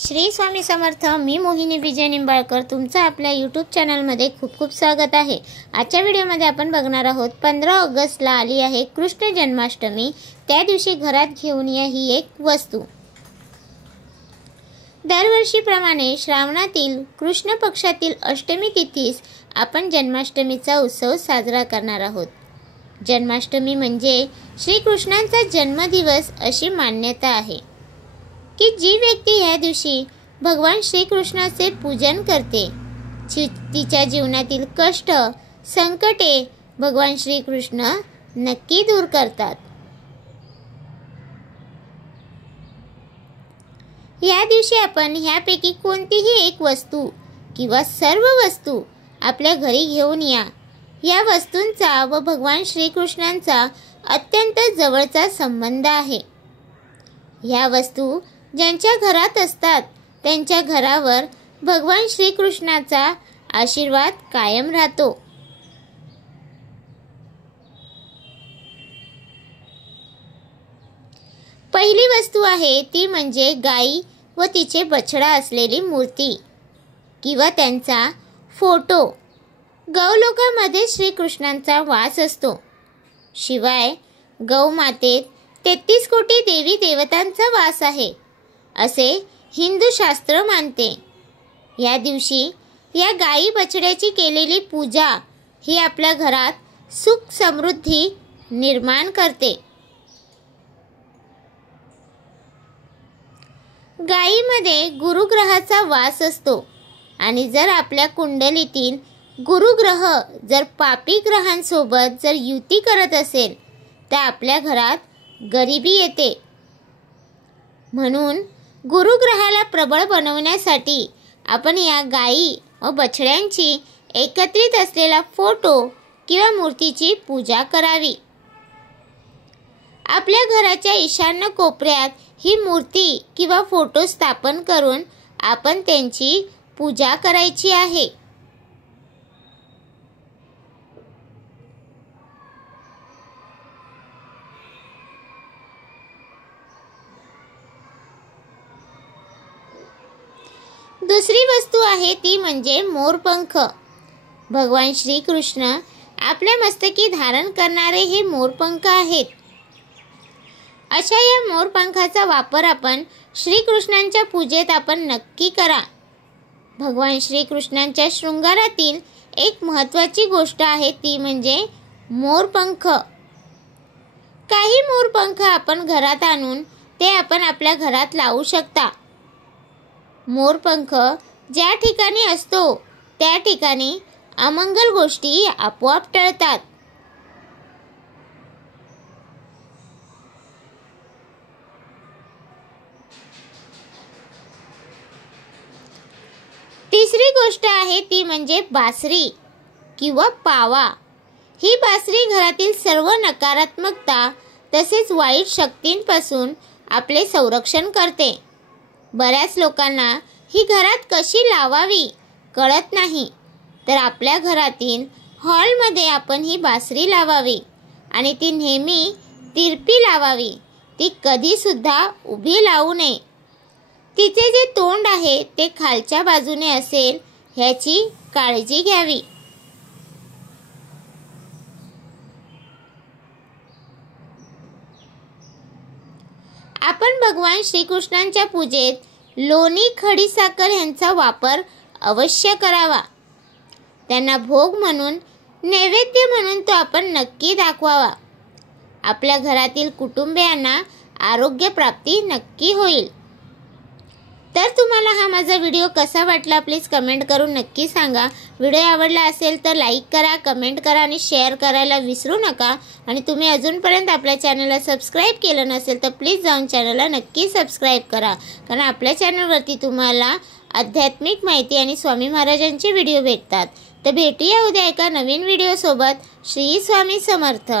श्री स्वामी समर्थ। मी मोहिनी विजय निंबाळकर तुमचं आपल्या यूट्यूब चॅनलमध्ये खूप खूप स्वागत आहे। आजच्या व्हिडिओमध्ये आपण बघणार आहोत 15 ऑगस्टला आली आहे कृष्ण जन्माष्टमी। त्या दिवशी घरात घेऊन या ही एक वस्तू। दरवर्षीप्रमाणे श्रावणातील कृष्ण पक्षातील अष्टमी तिथीस आपण जन्माष्टमीचा उत्सव साजरा करणार आहोत। जन्माष्टमी म्हणजे श्री कृष्णांचा जन्मदिवस अशी मान्यता आहे की जी व्यक्ती या दिवशी भगवान श्रीकृष्णाचे पूजन करते तिच्या जीवनातील कष्ट संकटे भगवान श्रीकृष्ण नक्की दूर करतात। या दिवशी आपण ह्यापैकी कोणतीही एक वस्तू किंवा सर्व वस्तू आपल्या घरी घेऊन या। या वस्तूंचा व भगवान श्रीकृष्णांचा अत्यंत जवळचा संबंध आहे। या वस्तू ज्यांच्या घरात असतात त्यांच्या घरावर भगवान श्रीकृष्णाचा आशीर्वाद कायम राहतो। पहिली वस्तू आहे ती म्हणजे गाई व तिचे बछडा असलेली मूर्ती किंवा त्यांचा फोटो। गौलोकामध्ये श्रीकृष्णांचा वास असतो। शिवाय गौमातेत 33 कोटी देवी देवतांचा वास आहे असे हिंदू शास्त्र मानते। या दिवशी या गाई बछड्याची केलेली पूजा ही आपल्या घरात सुख समृद्धी निर्माण करते। गायीमध्ये गुरुग्रहाचा वास असतो आणि जर आपल्या कुंडलीतील गुरुग्रह जर पापी ग्रहांसोबत जर युती करत असेल तर आपल्या घरात गरिबी येते। म्हणून गुरुग्रहाला प्रबळ बनवण्यासाठी आपण या गायी व बछड्यांची एकत्रित असलेला फोटो किंवा मूर्तीची पूजा करावी। आपल्या घराच्या ईशान्य कोपऱ्यात ही मूर्ती किंवा फोटो स्थापन करून आपण त्यांची पूजा करायची आहे। दुसरी वस्तू आहे ती म्हणजे मोरपंख। भगवान श्रीकृष्ण आपल्या मस्तकी धारण करणारे हे मोरपंख आहेत। अशा या मोरपंखाचा वापर आपण श्रीकृष्णांच्या पूजेत आपण नक्की करा। भगवान श्रीकृष्णांच्या शृंगारातील एक महत्त्वाची गोष्ट आहे ती म्हणजे मोरपंख। काही मोरपंख आपण घरात आणून ते आपण आपल्या घरात लावू शकता। मोरपंख ज्या ठिकाणी असतो त्या ठिकाणी अमंगल गोष्टी आपोआप टळतात। तिसरी गोष्ट आहे ती म्हणजे बासरी किंवा पावा। ही बासरी घरातील सर्व नकारात्मकता तसेच वाईट शक्तींपासून आपले संरक्षण करते। बऱ्याच लोकांना ही घरात कशी लावावी कळत नाही, तर आपल्या घरातील हॉलमध्ये आपण ही बासरी लावावी आणि ती नेहमी तिरपी लावावी। ती कधी सुद्धा उभी लावू नये। तिचे जे तोंड आहे ते खालच्या बाजूने असेल ह्याची काळजी घ्यावी। आपण भगवान श्रीकृष्णांच्या पूजेत लोणी खडीसाखर यांचा वापर अवश्य करावा। त्यांना भोग म्हणून नैवेद्य म्हणून तो आपण नक्की दाखवावा। आपल्या घरातील कुटुंबियांना आरोग्य प्राप्ती नक्की होईल। तर तुम्हाला हा माझा व्हिडिओ कसा वाटला प्लीज कमेंट करून नक्की सांगा। व्हिडिओ आवडला असेल तर लाईक करा, कमेंट करा आणि शेअर करायला विसरू नका। आणि तुम्ही अजूनपर्यंत आपल्या चॅनलला सबस्क्राईब केलं नसेल तर प्लीज जाऊन चॅनलला नक्की सबस्क्राईब करा, कारण आपल्या चॅनलवरती तुम्हाला आध्यात्मिक माहिती आणि स्वामी महाराजांचे व्हिडिओ भेटतात। तर भेटूया उद्या एका नवीन व्हिडिओसोबत। श्री स्वामी समर्थ।